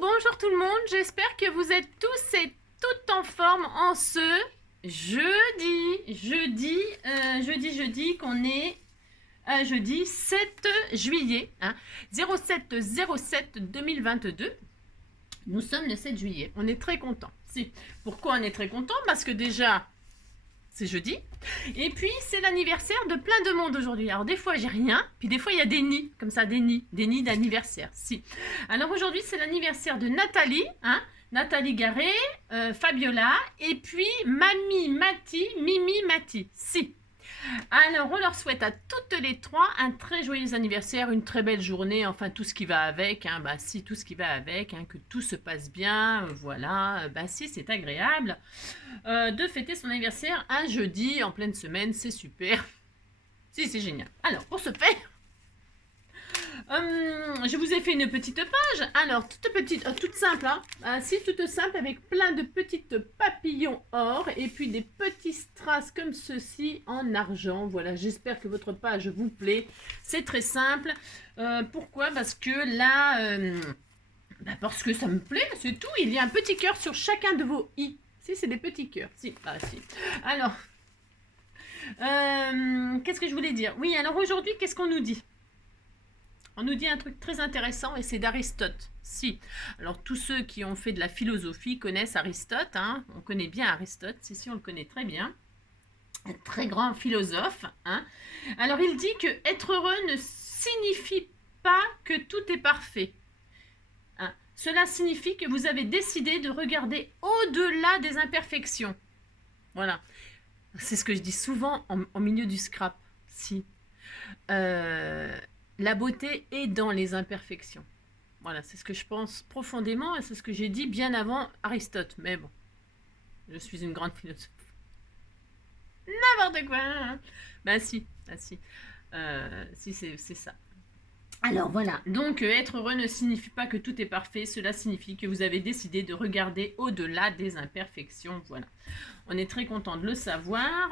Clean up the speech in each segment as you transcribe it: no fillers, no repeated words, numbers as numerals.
Bonjour tout le monde, j'espère que vous êtes tous et toutes en forme en ce jeudi qu'on est jeudi 7 juillet, 07/07/2022. Nous sommes le 7 juillet, on est très content. Pourquoi on est très content? Parce que déjà, c'est jeudi, et puis c'est l'anniversaire de plein de monde aujourd'hui. Alors des fois j'ai rien, puis des fois il y a des nids, comme ça, des nids d'anniversaire. Alors aujourd'hui c'est l'anniversaire de Nathalie, Nathalie Garé, Fabiola, et puis Mimi Mati. Alors on leur souhaite à toutes les trois un très joyeux anniversaire, une très belle journée, enfin tout ce qui va avec, tout ce qui va avec, que tout se passe bien, voilà, c'est agréable de fêter son anniversaire un jeudi en pleine semaine, c'est super, c'est génial. Alors pour ce faire, je vous ai fait une petite page, alors toute petite, toute simple, toute simple, avec plein de petites papillons or et puis des petits strass comme ceci en argent. Voilà, j'espère que votre page vous plaît, c'est très simple. Pourquoi? Parce que là, parce que ça me plaît, c'est tout. Il y a un petit cœur sur chacun de vos i. C'est des petits cœurs. Alors, qu'est-ce que je voulais dire? Oui, alors aujourd'hui, qu'est-ce qu'on nous dit? On nous dit un truc très intéressant et c'est d'Aristote. Alors tous ceux qui ont fait de la philosophie connaissent Aristote. On connaît bien Aristote. On le connaît très bien. Un très grand philosophe. Alors il dit que être heureux ne signifie pas que tout est parfait. Cela signifie que vous avez décidé de regarder au-delà des imperfections. Voilà. C'est ce que je dis souvent en milieu du scrap. La beauté est dans les imperfections. Voilà, c'est ce que je pense profondément et c'est ce que j'ai dit bien avant Aristote. Mais bon, je suis une grande philosophe. N'importe quoi. C'est ça. Alors voilà, donc être heureux ne signifie pas que tout est parfait, cela signifie que vous avez décidé de regarder au-delà des imperfections. Voilà, on est très content de le savoir.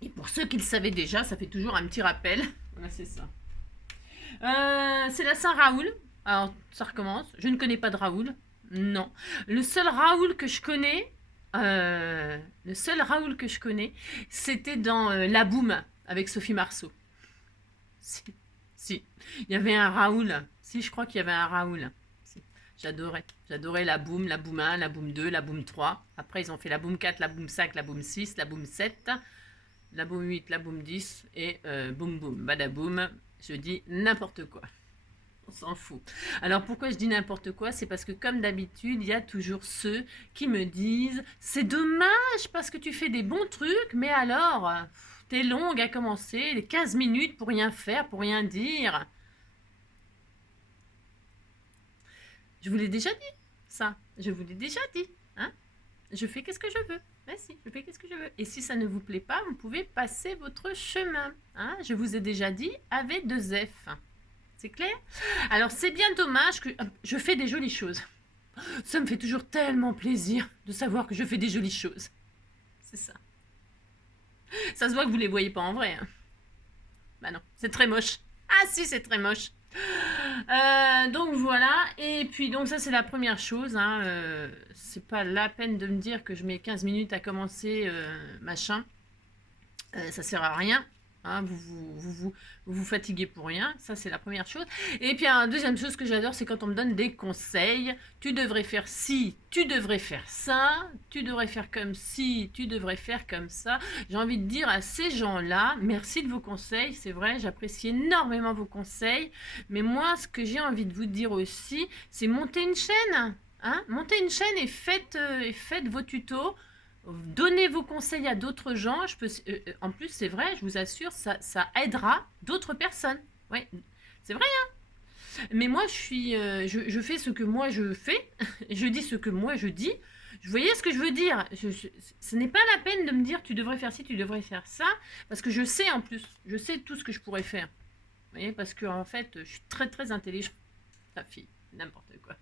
Et pour ceux qui le savaient déjà, ça fait toujours un petit rappel. Voilà, c'est ça. C'est la Saint-Raoul. Alors, ça recommence. Je ne connais pas de Raoul. Non. Le seul Raoul que je connais, c'était dans La Boum avec Sophie Marceau. Il y avait un Raoul. Je crois qu'il y avait un Raoul. J'adorais la Boum 1, la Boum 2, la Boum 3. Après, ils ont fait la Boum 4, la Boum 5, la Boum 6, la Boum 7, la Boum 8, la Boum 10 et Boum Boum, Badaboum. Je dis n'importe quoi. On s'en fout. Alors pourquoi je dis n'importe quoi? C'est parce que comme d'habitude, il y a toujours ceux qui me disent « C'est dommage parce que tu fais des bons trucs, mais alors, t'es longue à commencer, les 15 minutes pour rien faire, pour rien dire. » Je vous l'ai déjà dit, ça. Je vous l'ai déjà dit. Je fais qu'est-ce que je veux. Je fais qu'est-ce que je veux. Et si ça ne vous plaît pas, vous pouvez passer votre chemin. Je vous ai déjà dit avec 2 F. C'est clair? Alors, c'est bien dommage que je fais des jolies choses. Ça me fait toujours tellement plaisir de savoir que je fais des jolies choses. C'est ça. Ça se voit que vous ne les voyez pas en vrai. Bah non, c'est très moche. C'est très moche. Donc voilà, et puis donc ça c'est la première chose, c'est pas la peine de me dire que je mets 15 minutes à commencer, ça sert à rien, vous fatiguez pour rien, ça c'est la première chose. Et puis une deuxième chose que j'adore, c'est quand on me donne des conseils, tu devrais faire ci, tu devrais faire ça, tu devrais faire comme ci, tu devrais faire comme ça. J'ai envie de dire à ces gens-là, merci de vos conseils, c'est vrai, j'apprécie énormément vos conseils, mais moi ce que j'ai envie de vous dire aussi, c'est monter une chaîne, montez une chaîne et faites vos tutos. Donnez vos conseils à d'autres gens. En plus, c'est vrai, je vous assure, ça aidera d'autres personnes. Oui, c'est vrai. Mais moi, je fais ce que moi je fais. Je dis ce que moi je dis. Vous voyez ce que je veux dire? Ce n'est pas la peine de me dire tu devrais faire ci, tu devrais faire ça. Parce que je sais en plus. Je sais tout ce que je pourrais faire. Vous voyez, parce que en fait, je suis très très intelligente. La fille, n'importe quoi.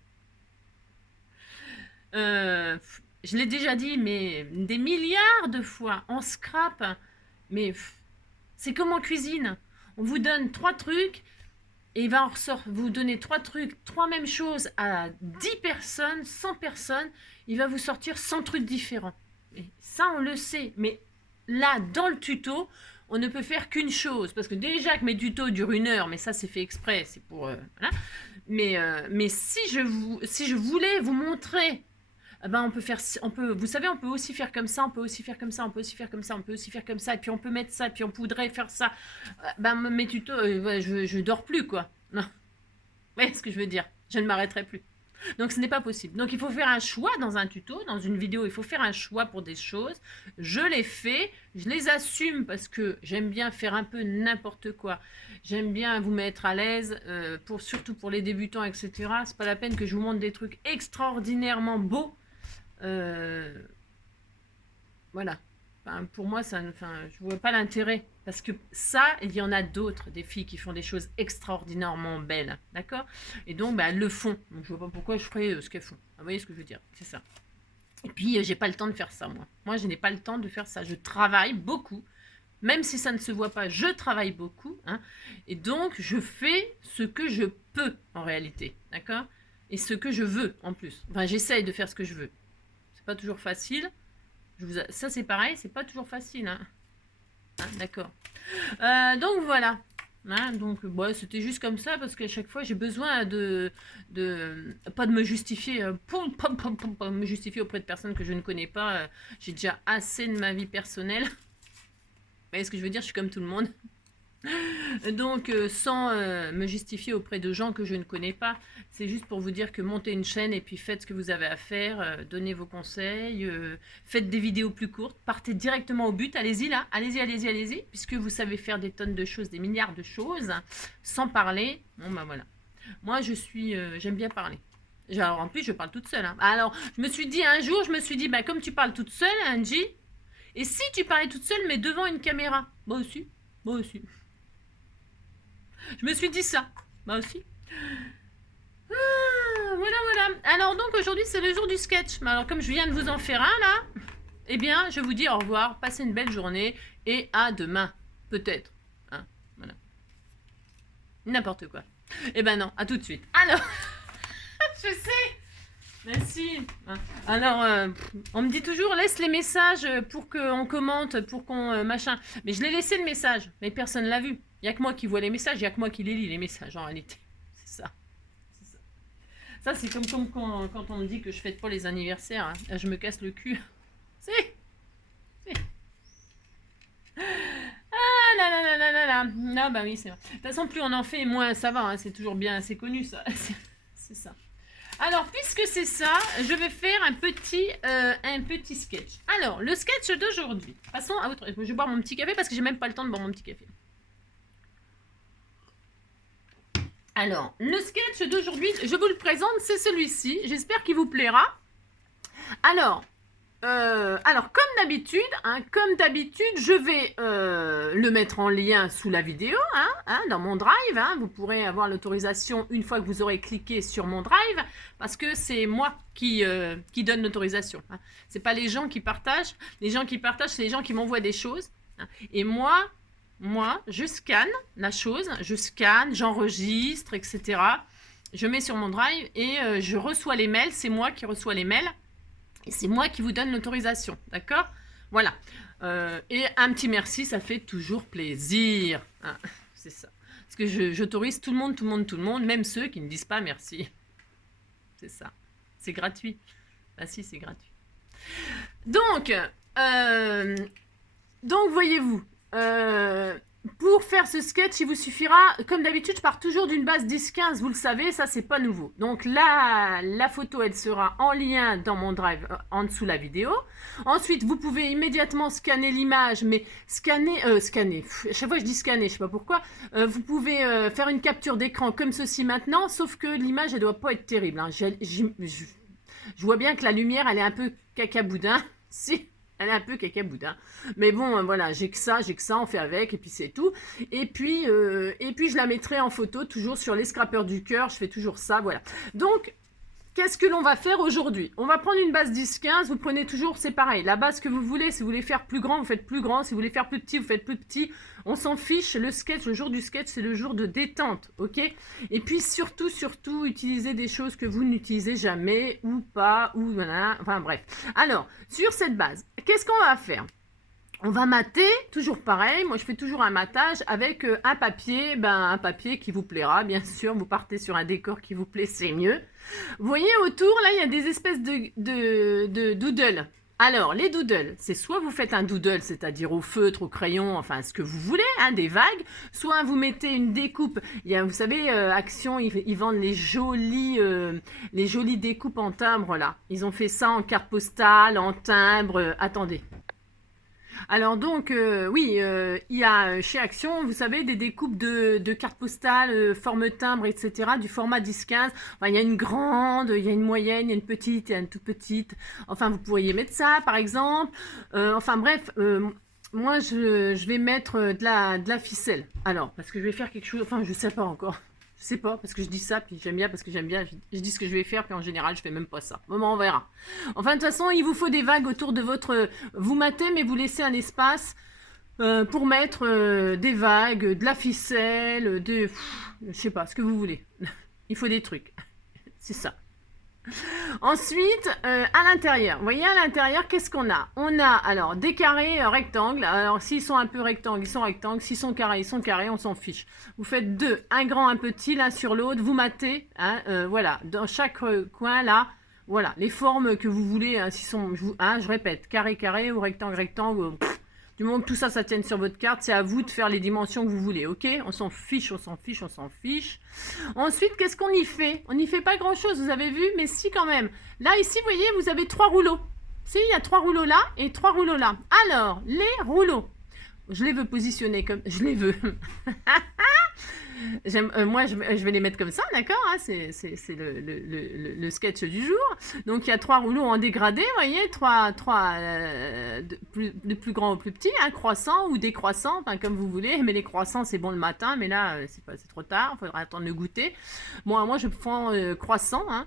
Je l'ai déjà dit, mais des milliards de fois en scrap. Mais c'est comme en cuisine. On vous donne 3 trucs et il va en ressortir, vous donner 3 trucs, 3 mêmes choses à 10 personnes, 100 personnes, il va vous sortir 100 trucs différents. Et ça, on le sait. Mais là, dans le tuto, on ne peut faire qu'une chose. Parce que déjà que mes tutos durent 1 heure, mais ça, c'est fait exprès, c'est pour... voilà. Mais si je voulais vous montrer... Ben on peut faire, vous savez, on peut aussi faire comme ça, on peut aussi faire comme ça, on peut aussi faire comme ça, on peut aussi faire comme ça, et puis on peut mettre ça, et puis on pourrait faire ça. Ben mes tutos, ouais, je dors plus, quoi. Non. Vous voyez ce que je veux dire? Je ne m'arrêterai plus. Donc ce n'est pas possible. Donc il faut faire un choix dans un tuto, dans une vidéo, il faut faire un choix pour des choses. Je les fais, je les assume parce que j'aime bien faire un peu n'importe quoi. J'aime bien vous mettre à l'aise, surtout pour les débutants, etc. C'est pas la peine que je vous montre des trucs extraordinairement beaux. Voilà. Enfin, pour moi, je vois pas l'intérêt. Parce que ça, il y en a d'autres, des filles qui font des choses extraordinairement belles. D'accord? Et donc, elles le font. Donc, je vois pas pourquoi je ferais ce qu'elles font. Vous voyez ce que je veux dire? C'est ça. Et puis, j'ai pas le temps de faire ça, moi. Moi, je n'ai pas le temps de faire ça. Je travaille beaucoup. Même si ça ne se voit pas, je travaille beaucoup. Hein, et donc, je fais ce que je peux, en réalité. D'accord? Et ce que je veux, en plus. Enfin, j'essaye de faire ce que je veux. C'est pas toujours facile. Ça, c'est pareil, c'est pas toujours facile. Hein. Hein, d'accord. Donc, voilà. Hein, donc, c'était juste comme ça, parce qu'à chaque fois, j'ai besoin pas de me justifier, me justifier auprès de personnes que je ne connais pas. J'ai déjà assez de ma vie personnelle. Vous voyez ce que je veux dire? Je suis comme tout le monde. Donc, sans me justifier auprès de gens que je ne connais pas, c'est juste pour vous dire que montez une chaîne et puis faites ce que vous avez à faire, donnez vos conseils, faites des vidéos plus courtes, partez directement au but, allez-y là, allez-y, puisque vous savez faire des tonnes de choses, des milliards de choses, sans parler. Bon, ben voilà. Moi, j'aime bien parler. Alors, en plus, je parle toute seule. Hein. Alors, je me suis dit, un jour, comme tu parles toute seule, Angie, et si tu parlais toute seule, mais devant une caméra? Moi aussi. Je me suis dit ça. Moi aussi. Voilà. Alors donc aujourd'hui c'est le jour du sketch. Alors comme je viens de vous en faire un là, eh bien je vous dis au revoir, passez une belle journée et à demain. Peut-être. Hein, voilà. N'importe quoi. Eh ben non, à tout de suite. Alors, je sais. Merci. Alors, on me dit toujours laisse les messages pour qu'on commente, pour qu'on machin. Mais je l'ai laissé le message, mais personne l'a vu. Il n'y a que moi qui vois les messages, il n'y a que moi qui les lis les messages en réalité. C'est ça. Ça, c'est comme quand on me dit que je fête pas les anniversaires. Hein. Je me casse le cul. C'est. Ah là. Non, bah oui, c'est vrai. De toute façon, plus on en fait, moins ça va. Hein. C'est toujours bien, c'est connu ça. C'est ça. Alors, puisque c'est ça, je vais faire un petit sketch. Alors, le sketch d'aujourd'hui. Passons à autre... Je vais boire mon petit café parce que j'ai même pas le temps de boire mon petit café. Alors, le sketch d'aujourd'hui, je vous le présente, c'est celui-ci. J'espère qu'il vous plaira. Alors, comme d'habitude, je vais le mettre en lien sous la vidéo, dans mon drive. Hein. Vous pourrez avoir l'autorisation une fois que vous aurez cliqué sur mon drive, parce que c'est moi qui donne l'autorisation. Hein. C'est pas les gens qui partagent. Les gens qui partagent, c'est les gens qui m'envoient des choses. Hein. Et moi, je scanne la chose, j'enregistre, etc. Je mets sur mon drive et je reçois les mails. C'est moi qui reçois les mails. Et c'est moi qui vous donne l'autorisation, d'accord? Voilà. Et un petit merci, ça fait toujours plaisir. Hein, c'est ça. Parce que j'autorise tout le monde, même ceux qui ne disent pas merci. C'est ça. C'est gratuit. Ah si, c'est gratuit. Donc voyez-vous, pour faire ce sketch, il vous suffira, comme d'habitude, je pars toujours d'une base 10-15, vous le savez, ça c'est pas nouveau. Donc là, la photo, elle sera en lien dans mon drive, en dessous la vidéo. Ensuite, vous pouvez immédiatement scanner l'image, mais scanner, à chaque fois je dis scanner, je sais pas pourquoi. Vous pouvez faire une capture d'écran comme ceci maintenant, sauf que l'image, elle doit pas être terrible. Hein. Je vois bien que la lumière, elle est un peu cacaboudin. Si. Elle est un peu cacaboudin. Mais bon, voilà, j'ai que ça, on fait avec, et puis c'est tout. Et puis je la mettrai en photo, toujours sur les scrappers du cœur, je fais toujours ça, voilà. Donc, qu'est-ce que l'on va faire aujourd'hui? On va prendre une base 10-15, vous prenez toujours, c'est pareil, la base que vous voulez, si vous voulez faire plus grand, vous faites plus grand, si vous voulez faire plus petit, vous faites plus petit, on s'en fiche, le sketch, le jour du sketch, c'est le jour de détente, ok? Et puis surtout, utilisez des choses que vous n'utilisez jamais, ou pas, ou voilà, enfin bref. Alors, sur cette base, qu'est-ce qu'on va faire? On va mater, toujours pareil, moi je fais toujours un matage avec un papier qui vous plaira, bien sûr, vous partez sur un décor qui vous plaît, c'est mieux. Vous voyez autour, là, il y a des espèces de doodles. Alors, les doodles, c'est soit vous faites un doodle, c'est-à-dire au feutre, au crayon, enfin ce que vous voulez, hein, des vagues, soit vous mettez une découpe. Il y a, vous savez, Action, ils vendent les jolies découpes en timbre, là. Ils ont fait ça en carte postale, en timbre. Attendez. Alors donc, oui, il y a chez Action, vous savez, des découpes de cartes postales, forme timbre, etc., du format 10-15. Enfin, il y a une grande, il y a une moyenne, il y a une petite, il y a une toute petite. Enfin, vous pourriez mettre ça, par exemple. Enfin, bref, moi, je vais mettre de la ficelle. Alors, parce que je vais faire quelque chose, enfin, je sais pas encore. Je sais pas, parce que je dis ça, puis j'aime bien, parce que j'aime bien, je dis ce que je vais faire, puis en général, je fais même pas ça. Bon, on verra. Enfin, de toute façon, il vous faut des vagues autour de votre... Vous matez, mais vous laissez un espace pour mettre des vagues, de la ficelle, je sais pas, ce que vous voulez. Il faut des trucs. C'est ça. Ensuite, à l'intérieur, vous voyez à l'intérieur, qu'est-ce qu'on a? On a alors des carrés rectangles. Alors s'ils sont un peu rectangles, ils sont rectangles. S'ils sont carrés, ils sont carrés, on s'en fiche. Vous faites deux, un grand, un petit, l'un sur l'autre. Vous matez, hein, voilà, dans chaque coin là. Voilà, les formes que vous voulez, hein, je répète, carré, carré ou rectangle, rectangle. Du moment que tout ça, ça tienne sur votre carte, c'est à vous de faire les dimensions que vous voulez, ok? On s'en fiche, on s'en fiche, on s'en fiche. Ensuite, qu'est-ce qu'on y fait? On n'y fait pas grand-chose, vous avez vu, mais si quand même. Là, ici, vous voyez, vous avez 3 rouleaux. Si, il y a 3 rouleaux là et 3 rouleaux là. Alors, les rouleaux, je les veux positionner comme... Je les veux. Moi, je vais les mettre comme ça, d'accord, hein, c'est le sketch du jour. Donc, il y a 3 rouleaux en dégradé, vous voyez, 3 de plus grand au plus petit, un croissant ou décroissant, enfin, comme vous voulez. Mais les croissants, c'est bon le matin, mais là, c'est trop tard, il faudra attendre le goûter. Bon, moi, je prends croissant, hein.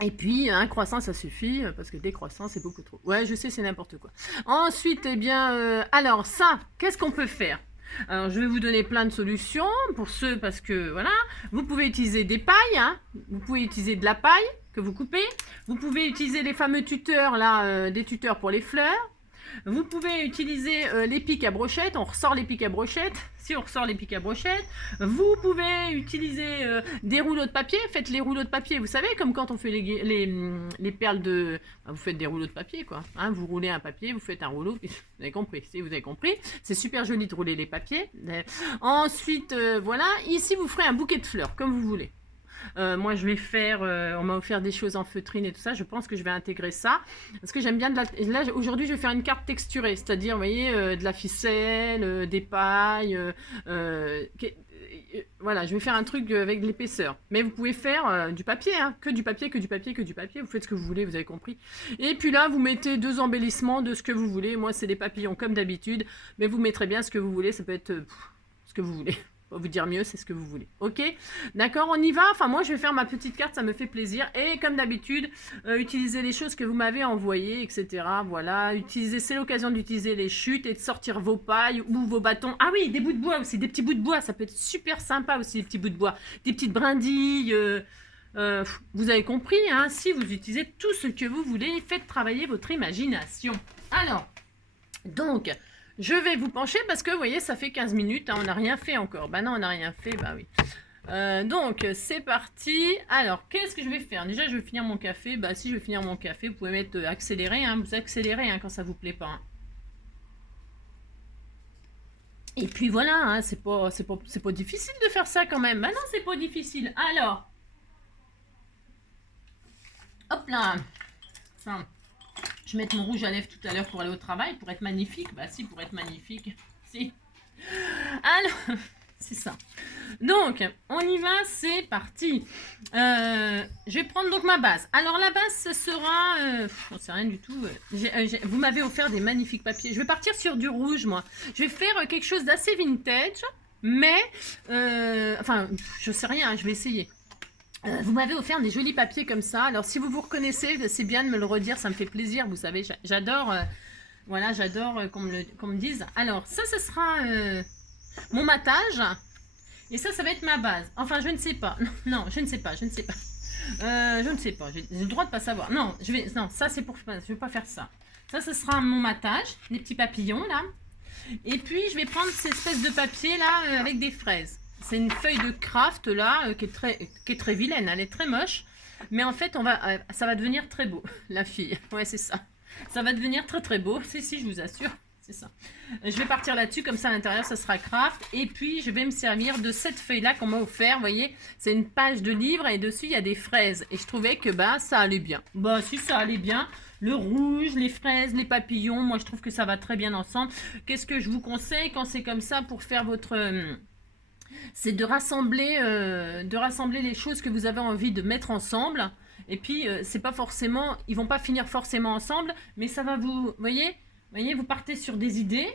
Et puis, un croissant, ça suffit, parce que des croissants, c'est beaucoup trop. Ouais, je sais, c'est n'importe quoi. Ensuite, eh bien, alors ça, qu'est-ce qu'on peut faire? Alors, je vais vous donner plein de solutions pour ceux, parce que, voilà, vous pouvez utiliser des pailles, hein, vous pouvez utiliser de la paille que vous coupez, vous pouvez utiliser les fameux tuteurs, là, des tuteurs pour les fleurs, vous pouvez utiliser les pics à brochettes, on ressort les pics à brochettes, si on ressort les pics à brochettes, vous pouvez utiliser des rouleaux de papier, faites les rouleaux de papier, vous savez, comme quand on fait les perles de... Vous faites des rouleaux de papier, quoi, hein, vous roulez un papier, vous faites un rouleau, vous avez compris, si vous avez compris, c'est super joli de rouler les papiers. Ensuite, voilà, ici vous ferez un bouquet de fleurs, comme vous voulez. Moi, je vais faire, on m'a offert des choses en feutrine et tout ça, je pense que je vais intégrer ça, parce que j'aime bien là, aujourd'hui, je vais faire une carte texturée, c'est-à-dire, vous voyez, de la ficelle, des pailles, voilà, je vais faire un truc avec de l'épaisseur, mais vous pouvez faire du papier, hein, que du papier, vous faites ce que vous voulez, vous avez compris. Et puis là, vous mettez 2 embellissements de ce que vous voulez, moi, c'est des papillons comme d'habitude, mais vous mettrez bien ce que vous voulez, ça peut être ce que vous voulez. Vous dire mieux, c'est ce que vous voulez. Ok? D'accord, on y va? Enfin, moi, je vais faire ma petite carte, ça me fait plaisir. Et comme d'habitude, utilisez les choses que vous m'avez envoyées, etc. Voilà, c'est l'occasion d'utiliser les chutes et de sortir vos pailles ou vos bâtons. Ah oui, des bouts de bois aussi, des petits bouts de bois, ça peut être super sympa aussi, des petits bouts de bois. Des petites brindilles, vous avez compris, hein? Si vous utilisez tout ce que vous voulez, faites travailler votre imagination. Alors, donc... Je vais vous pencher parce que, vous voyez, ça fait 15 minutes, hein, on n'a rien fait encore. Bah non, on n'a rien fait, bah oui. Donc, c'est parti. Alors, qu'est-ce que je vais faire? Déjà, je vais finir mon café. Bah si, je vais finir mon café. Vous pouvez mettre accéléré, hein, vous accélérez hein, quand ça vous plaît pas. Hein. Et puis voilà, hein, c'est pas difficile de faire ça quand même. Bah non, c'est pas difficile. Alors, hop là. Ça. Je vais mettre mon rouge à lèvres tout à l'heure pour aller au travail, pour être magnifique. Bah si, pour être magnifique. Si. Alors, c'est ça. Donc, on y va, c'est parti. Je vais prendre donc ma base. Alors, la base, ce sera... on sait rien du tout. Vous m'avez offert des magnifiques papiers. Je vais partir sur du rouge, moi. Je vais faire quelque chose d'assez vintage, mais... enfin, je sais rien, je vais essayer. Vous m'avez offert des jolis papiers comme ça. Alors, si vous vous reconnaissez, c'est bien de me le redire, ça me fait plaisir. Vous savez, j'adore voilà, j'adore qu'on me dise. Alors, ça, ce sera mon matage. Et ça va être ma base. Enfin, je ne sais pas. Non, je ne sais pas, je ne sais pas. Je ne sais pas. J'ai le droit de pas savoir. Non, non, ça, c'est pour... Je vais pas faire ça. Ça, ce sera mon matage. Les petits papillons, là. Et puis, je vais prendre ces espèces de papier, là, avec des fraises. C'est une feuille de craft, là, qui est très vilaine. Elle est très moche. Mais en fait, ça va devenir très beau, la fille. Ouais, c'est ça. Ça va devenir très, très beau. Si, je vous assure. C'est ça. Je vais partir là-dessus, comme ça à l'intérieur, ça sera craft. Et puis, je vais me servir de cette feuille-là qu'on m'a offert. Vous voyez, c'est une page de livre et dessus, il y a des fraises. Et je trouvais que bah, ça allait bien. Bah, si ça allait bien. Le rouge, les fraises, les papillons, moi, je trouve que ça va très bien ensemble. Qu'est-ce que je vous conseille quand c'est comme ça pour faire votre... c'est de rassembler les choses que vous avez envie de mettre ensemble. Et puis, c'est pas forcément... Ils vont pas finir forcément ensemble, mais ça va vous... Voyez, vous partez sur des idées,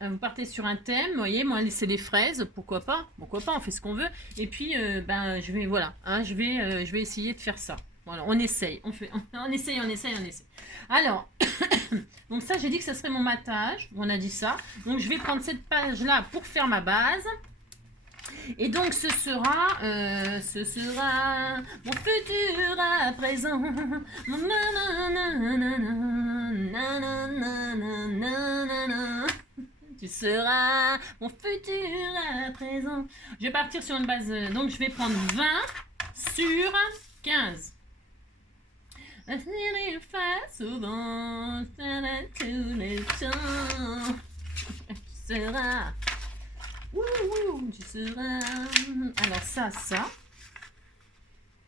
vous partez sur un thème, vous voyez, moi c'est les fraises, pourquoi pas, on fait ce qu'on veut. Et puis, ben, je vais, voilà, hein, je vais essayer de faire ça. Voilà, on essaye, on essaye. Alors, donc ça, j'ai dit que ça serait mon matage, on a dit ça. Donc, je vais prendre cette page-là pour faire ma base. Et donc ce sera mon futur à présent. Tu seras mon futur à présent. Je vais partir sur une base, donc je vais prendre 20 sur 15. Il fait souvent, tous les temps. Tu seras... Ouh, tu seras... Alors ça.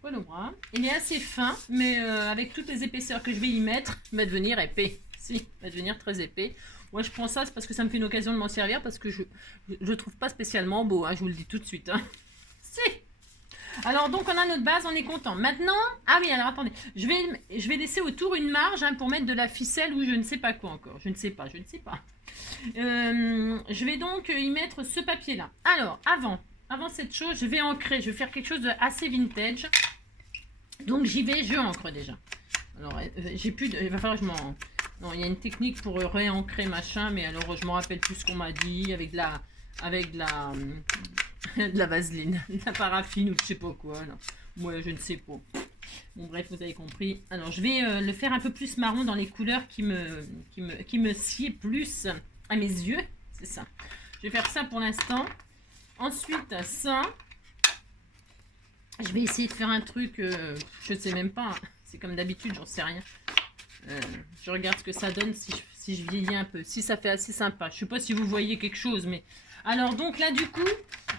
Voilà. Il est assez fin, mais avec toutes les épaisseurs que je vais y mettre, il va devenir épais. Si, il va devenir très épais. Moi, je prends ça, c'est parce que ça me fait une occasion de m'en servir, parce que je trouve pas spécialement beau, hein, je vous le dis tout de suite. Hein. Si. Alors, donc, on a notre base, on est content. Maintenant, ah oui, alors attendez, je vais laisser autour une marge hein, pour mettre de la ficelle ou je ne sais pas quoi encore. Je ne sais pas. Je vais donc y mettre ce papier-là. Alors, avant cette chose, je vais ancrer. Je vais faire quelque chose de assez vintage. Donc, je ancre déjà. Alors, j'ai plus de... Il va falloir que je m'en... Non, il y a une technique pour réancrer machin, mais alors je me rappelle plus ce qu'on m'a dit avec de la vaseline, de la paraffine ou je sais pas quoi. Non. Moi, je ne sais pas. Bon, bref, vous avez compris. Alors, je vais le faire un peu plus marron dans les couleurs qui me sied plus à mes yeux. C'est ça. Je vais faire ça pour l'instant. Ensuite, ça. Je vais essayer de faire un truc, je ne sais même pas. Hein. C'est comme d'habitude, j'en sais rien. Je regarde ce que ça donne si je vieillis un peu. Si ça fait assez sympa. Je sais pas si vous voyez quelque chose, mais... Alors, donc là, du coup,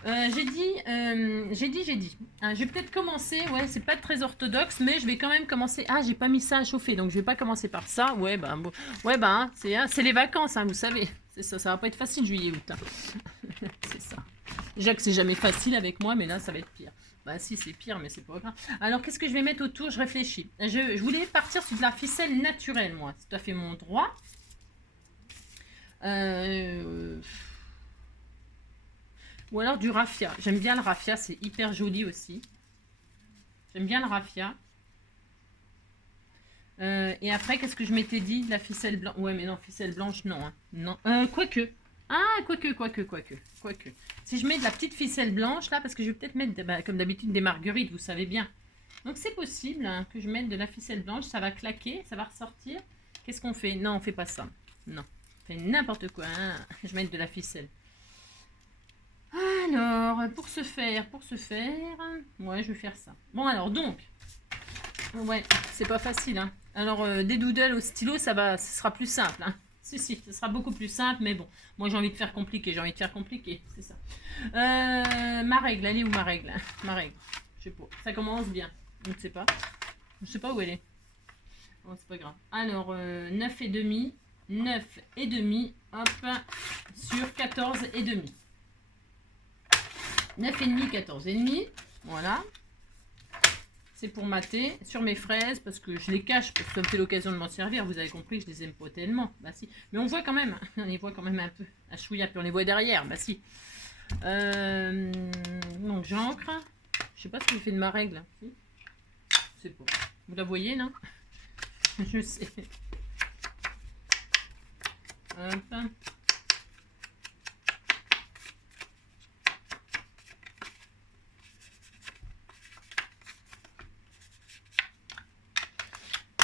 j'ai dit. Je vais peut-être commencer. Ouais, c'est pas très orthodoxe, mais je vais quand même commencer. Ah, j'ai pas mis ça à chauffer, donc je vais pas commencer par ça. Ouais, bah, bon. Ouais, bah, c'est les vacances, hein, vous savez. C'est ça, ça va pas être facile juillet-août. Hein. C'est ça. Déjà que c'est jamais facile avec moi, mais là, ça va être pire. Bah si, c'est pire, mais c'est pas grave. Alors, qu'est-ce que je vais mettre autour? Je réfléchis. Je voulais partir sur de la ficelle naturelle, moi. C'est tout à fait mon droit. Ou alors du raffia. J'aime bien le raffia, c'est hyper joli aussi. J'aime bien le raffia. Et après, qu'est-ce que je m'étais dit? De la ficelle blanche. Ouais, mais non, ficelle blanche, non. Hein. Non. Quoique. Ah, quoique. Si je mets de la petite ficelle blanche, là, parce que je vais peut-être mettre, bah, comme d'habitude, des marguerites, vous savez bien. Donc, c'est possible hein, que je mette de la ficelle blanche. Ça va claquer, ça va ressortir. Qu'est-ce qu'on fait? Non, on fait pas ça. Non, on fait n'importe quoi. Hein. Je vais mettre de la ficelle. Alors, pour ce faire, ouais, je vais faire ça. Bon, alors, donc, ouais, c'est pas facile, hein. Alors, des doodles au stylo, ce sera plus simple, hein. Si, ce sera beaucoup plus simple, mais bon, moi j'ai envie de faire compliqué, c'est ça. Ma règle, elle est où ma règle? Ma règle, je sais pas, ça commence bien, je ne sais pas où elle est. Bon, c'est pas grave. Alors, 9,5, hop, sur 14,5. 9,5, 14,5, voilà. C'est pour mater sur mes fraises, parce que je les cache, parce que ça me fait l'occasion de m'en servir. Vous avez compris, je les aime pas tellement. Bah si, mais on voit quand même, on les voit quand même un peu. À chouïa, puis on les voit derrière, bah si. Donc j'encre. Je sais pas ce que j'ai fait de ma règle. C'est pas. Vous la voyez, non? Je sais. Hop.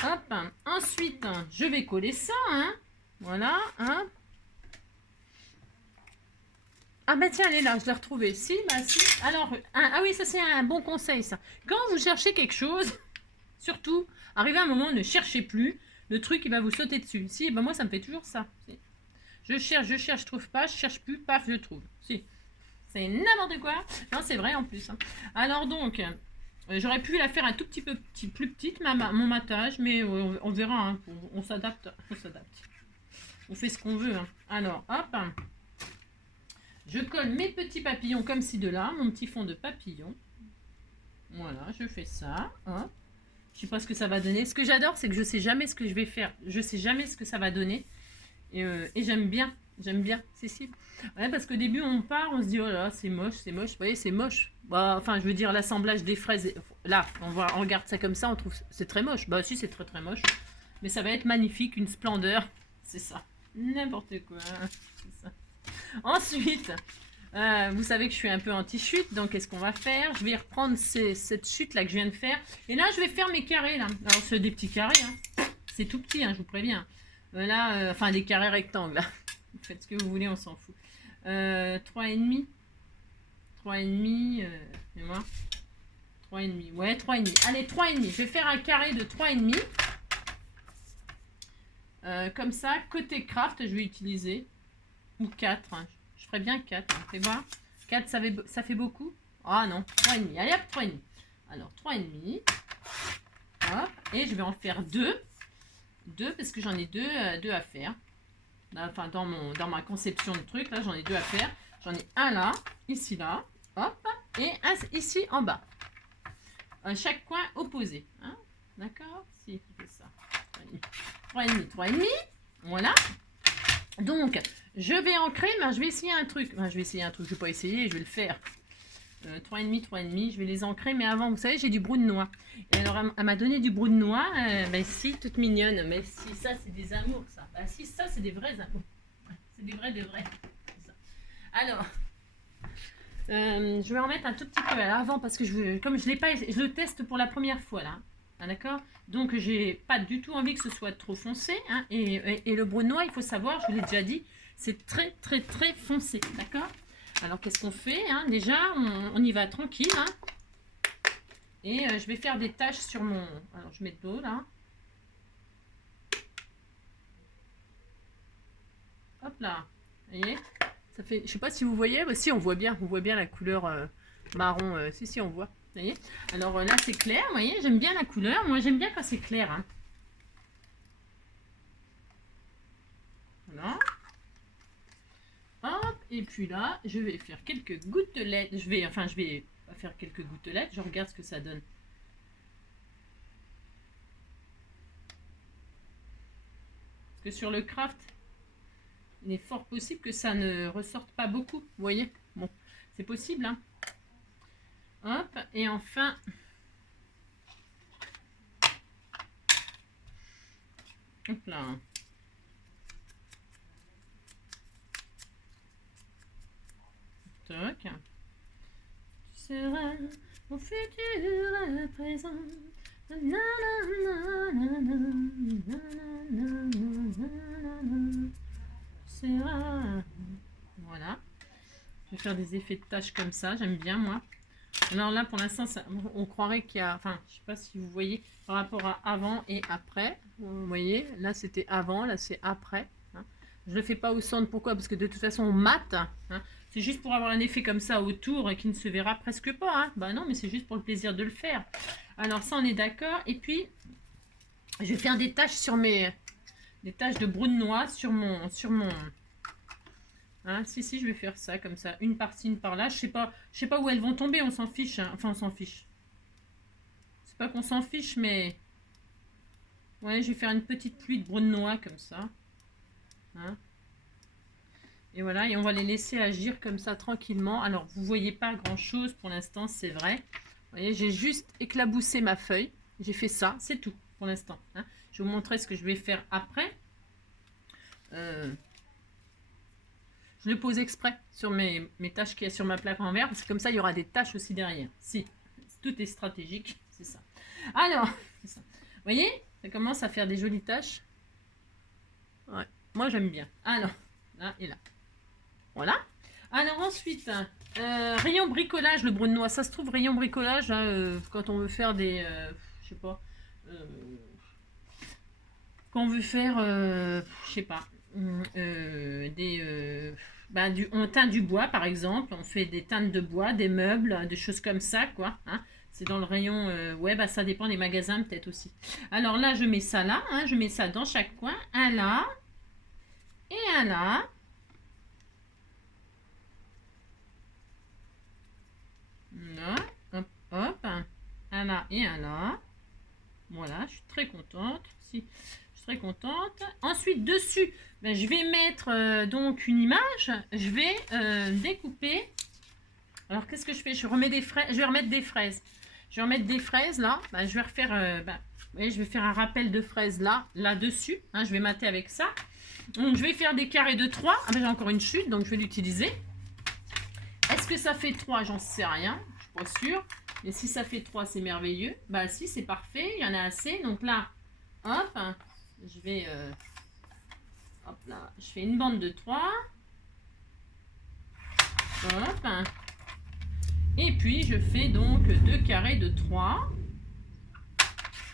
Hop. Ensuite, je vais coller ça, hein. Voilà, hein. Ah bah tiens, elle est là, je l'ai retrouvée. Si, bah si. Alors, ah oui, ça c'est un bon conseil, ça. Quand vous cherchez quelque chose, surtout, arrivez à un moment, ne cherchez plus. Le truc, il va vous sauter dessus. Si, bah moi, ça me fait toujours ça. Si. Je cherche, je trouve pas, je cherche plus, paf, je trouve. Si. C'est n'importe quoi. Non, c'est vrai en plus. Hein. Alors donc, j'aurais pu la faire un tout petit peu plus petite, mon matage, mais on verra. Hein. On s'adapte. On s'adapte. On fait ce qu'on veut. Hein. Alors, hop. Je colle mes petits papillons comme ci de là, mon petit fond de papillon. Voilà, je fais ça. Hop. Je sais pas ce que ça va donner. Ce que j'adore, c'est que je sais jamais ce que je vais faire. Je sais jamais ce que ça va donner. Et j'aime bien. J'aime bien, Cécile. Ouais, parce qu'au début, on part, on se dit, oh là, c'est moche, c'est moche. Vous voyez, c'est moche. Bah, enfin, je veux dire, l'assemblage des fraises. Là, on regarde ça comme ça, on trouve c'est très moche. Bah, si, c'est très très moche. Mais ça va être magnifique, une splendeur. C'est ça. N'importe quoi. C'est ça. Ensuite, vous savez que je suis un peu anti-chute, donc qu'est-ce qu'on va faire? Je vais reprendre cette chute-là que je viens de faire. Et là, je vais faire mes carrés, là. Alors, c'est des petits carrés, hein. C'est tout petit, hein, je vous préviens. Là, enfin, des carrés rectangles, là. Vous faites ce que vous voulez, on s'en fout. 3,5. 3,5, moi 3,5. Ouais, 3,5. Allez, 3,5. Je vais faire un carré de 3,5. Comme ça, côté craft, je vais utiliser. Ou 4. Hein. Je ferais bien 4. Hein. Fais voir. 4, ça fait beaucoup. Ah non, 3,5. Allez hop, 3,5. Alors, 3,5. Hop. Et je vais en faire 2. 2 parce que j'en ai 2 à faire. Enfin, dans ma conception de truc, là, j'en ai 2 à faire. J'en ai un là, ici, là. Hop. Et un ici, en bas. Chaque coin opposé. Hein. D'accord? Si, je fais ça. 3,5. 3,5. Voilà. Donc, je vais ancrer, mais je vais essayer un truc. Enfin, je vais essayer un truc, je ne vais pas essayer, je vais le faire. 3,5, 3,5, je vais les ancrer, mais avant, vous savez, j'ai du brou de noix. Et alors, elle m'a donné du brou de noix, ben si, toute mignonne. Mais si, ça, c'est des amours, ça. Ben si, ça, c'est des vrais amours. C'est des vrais, des vrais. Alors, je vais en mettre un tout petit peu à l'avant, parce que comme je l'ai pas, je le teste pour la première fois, là. Ah, d'accord? Donc, j'ai pas du tout envie que ce soit trop foncé. Hein, et le brou de noix, il faut savoir, je vous l'ai déjà dit, c'est très, très, très foncé. D'accord? Alors, qu'est-ce qu'on fait hein? Déjà, on y va tranquille. Hein, et je vais faire des taches sur mon... Alors, je mets de l'eau, là. Hop là. Vous voyez? Ça fait... Je sais pas si vous voyez. Bah, si, on voit bien. On voit bien la couleur marron. Si, on voit. Vous voyez? Alors, là, c'est clair. Vous voyez? J'aime bien la couleur. Moi, j'aime bien quand c'est clair. Hein. Voilà. Hop, et puis là, je vais faire quelques gouttelettes. Je vais faire quelques gouttelettes. Je regarde ce que ça donne. Parce que sur le craft, il est fort possible que ça ne ressorte pas beaucoup. Vous voyez? Bon, c'est possible. Hein. Hop, et enfin... Hop là. Toc. Tu seras au futur à présent. Voilà. Je vais faire des effets de tâches comme ça. J'aime bien, moi. Alors là, pour l'instant, on croirait qu'il y a... Enfin, je ne sais pas si vous voyez par rapport à avant et après. Vous voyez, là, c'était avant. Là, c'est après. Hein. Je ne le fais pas au centre. Pourquoi? Parce que de toute façon, on mate. Hein. C'est juste pour avoir un effet comme ça autour et qui ne se verra presque pas. Hein. Bah non, mais c'est juste pour le plaisir de le faire. Alors ça, on est d'accord. Et puis, je vais faire des taches sur des taches de brou de noix sur mon... Hein, si, je vais faire ça comme ça. Une par-ci, une par-là. Je sais pas où elles vont tomber. On s'en fiche. Hein. Enfin, on s'en fiche. C'est pas qu'on s'en fiche, mais... Ouais, je vais faire une petite pluie de brou de noix comme ça. Hein. Et voilà, et on va les laisser agir comme ça tranquillement. Alors, vous voyez pas grand-chose pour l'instant, c'est vrai. voyez, j'ai juste éclaboussé ma feuille. J'ai fait ça, c'est tout pour l'instant. Hein. Je vais vous montrer ce que je vais faire après. Je le pose exprès sur mes tâches qu'il y a sur ma plaque en verre, parce que comme ça, il y aura des tâches aussi derrière. Si, tout est stratégique, c'est ça. Alors, c'est ça. Vous voyez, ça commence à faire des jolies tâches. Ouais, moi, j'aime bien. Alors, là et là. Voilà. Alors ensuite, rayon bricolage, le brun de noix. Ça se trouve, rayon bricolage, hein, quand on veut faire des... je sais pas... quand on veut faire... je sais pas... des... on teint du bois, par exemple. On fait des teintes de bois, des meubles, des choses comme ça, quoi. Hein. C'est dans le rayon... ouais, bah, ça dépend des magasins, peut-être aussi. Alors là, je mets ça là. Hein, je mets ça dans chaque coin. Un là. Et un là. Là, hop, hop, un là et un là. Voilà, je suis très contente. Si, je suis très contente. Ensuite, dessus, ben, je vais mettre donc une image. Je vais découper. Alors, qu'est-ce que je fais? Je remets des fraises. Je vais remettre des fraises. Je vais remettre des fraises là. Ben, je vais refaire. Vous voyez, je vais faire un rappel de fraises là dessus. Hein, je vais mater avec ça. Donc, je vais faire des carrés de 3. Ah, ben, j'ai encore une chute, donc je vais l'utiliser. Est-ce que ça fait 3? J'en sais rien. Je suis pas sûre. Et si ça fait 3, c'est merveilleux. Bah si, c'est parfait. Il y en a assez. Donc là, hop, je vais... hop là, je fais une bande de 3. Hop. Et puis, je fais donc 2 carrés de 3.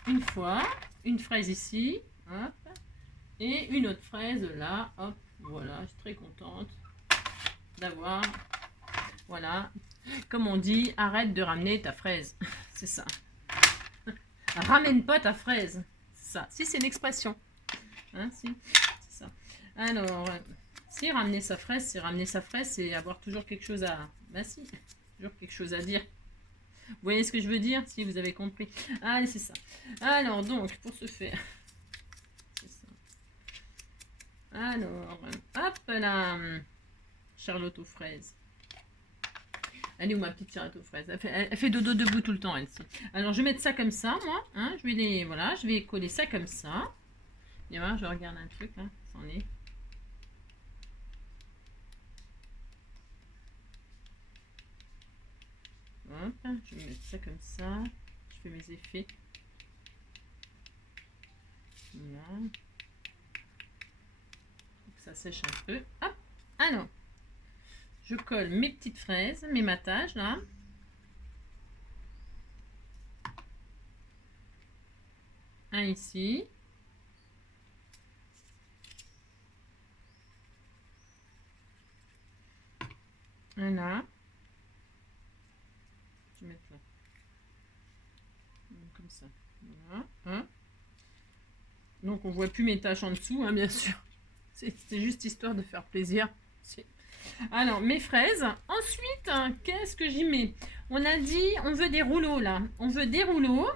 Une fois. Une fraise ici. Hop. Et une autre fraise là. Hop. Voilà, je suis très contente d'avoir... Voilà. Comme on dit, arrête de ramener ta fraise. C'est ça. Ramène pas ta fraise. C'est ça. Si, c'est une expression. Hein, si, c'est ça. Alors, si ramener sa fraise, c'est avoir toujours quelque chose à... Ben si, toujours quelque chose à dire. Vous voyez ce que je veux dire? Si, vous avez compris. Allez, c'est ça. Alors, donc, pour ce faire... C'est ça. Alors, hop là. Charlotte aux fraises. Elle est où ma petite Charlotte aux fraises? Elle fait dodo debout tout le temps, elle-ci. Alors, je vais mettre ça comme ça, moi. Hein, je vais coller ça comme ça. Et voilà, je regarde un truc, là. C'en est. Hop, je vais mettre ça comme ça. Je fais mes effets. Voilà. Faut que ça sèche un peu. Hop. Alors, je colle mes petites fraises, mes matages, là. Un ici. Un là. Je vais mettre là. Comme ça. Voilà. Hein. Donc on voit plus mes tâches en dessous, hein, bien sûr. C'est juste histoire de faire plaisir. Alors, mes fraises. Ensuite, hein, qu'est-ce que j'y mets? On a dit, on veut des rouleaux, là. On veut des rouleaux.